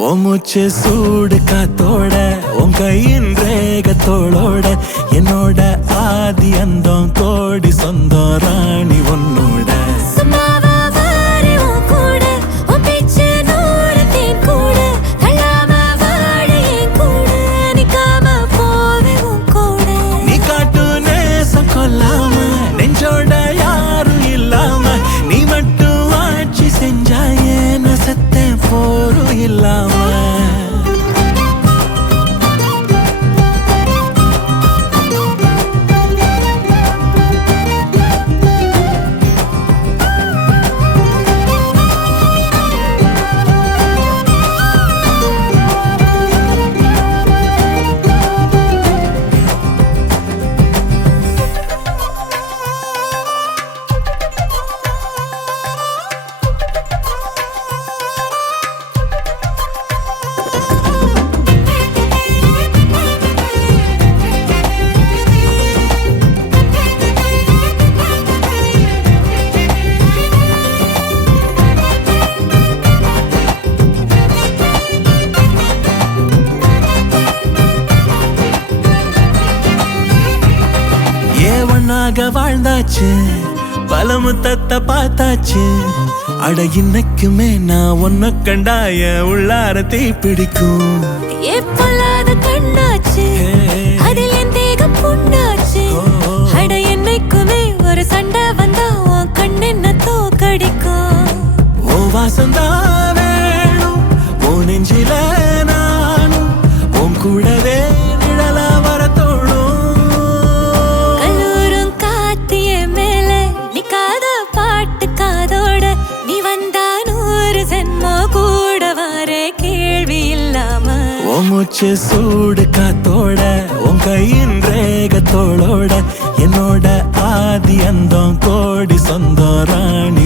மூச்சு சூடு காத்தோட உன் கையின் ரேகத்தோளோட என்னோட ஆதி அந்தம் கோடி சொந்தம் ராணி உன்னோட நீ காட்டு நேசம் கொல்லாம நெஞ்சோட யாரும் இல்லாம நீ மட்டும் ஆட்சி செஞ்சாயே நசத்தே போரும் இல்லாம வாழ்ந்தாச்சு பல முத்தத்தை பார்த்தாச்சு அட இன்னைக்குமே நான் ஒன்ன கண்டாய உள்ளார தீ பிடிக்கும் எப்பொல்லாத கண்ணாச்சு அதில் என் தேகம் புண்ணாச்சு அட என்னைக்குமே ஒரு சண்டை வந்தா உன் கண்ணென்ன தோக்கடிக்கும் ஓ வாசந்தான் வேணும் ஓ நெஞ்சில நானும் உன் கூடவே நிழலா வர தோணும் மூச்சு சூடு காத்தோட உன் கையின் ரேகத்தோளோட என்னோட ஆதி அந்தம் கோடி சொந்தம் ராணி